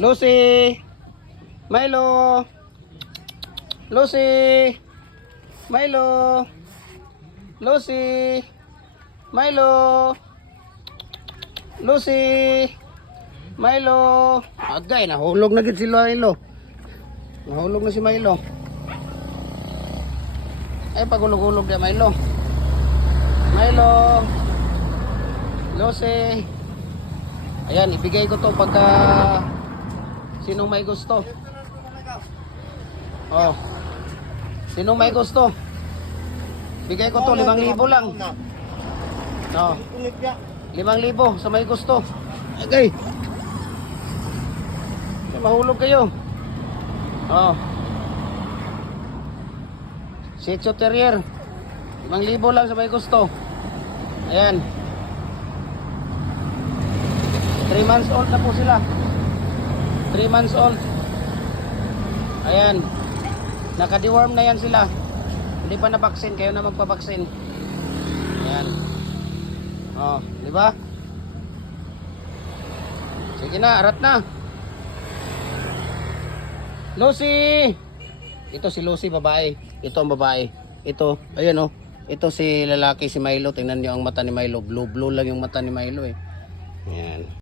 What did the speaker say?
Lucy! Milo! Lucy! Milo! Lucy! Milo! Lucy! Milo! Agay, nahulog na gid si Milo. Nahulog na si Milo. Ay, pagulog-ulog na Milo. Milo! Lucy! Ayan, ibigay ko to pagka sinong may gusto. Oh. Sinong may gusto? Bigay ko to 5,000 lang. No. 5,000 sa may gusto. Okay. Mahulog kayo. Oh. Shih Tzu Terrier. 5,000 lang sa may gusto. Ayan. 3 months old na po sila. 3 months old. Ayan. Naka-deworm na yan sila. Hindi pa na-vaccine. Kayo na magpa-vaccine. Ayan. Oh, di ba? Sige na, arat na. Lucy! Ito si Lucy, babae. Ito ang babae. Ito, ayan oh. Ito si lalaki, si Milo. Tingnan niyo ang mata ni Milo. Blue lang yung mata ni Milo eh. Ayan.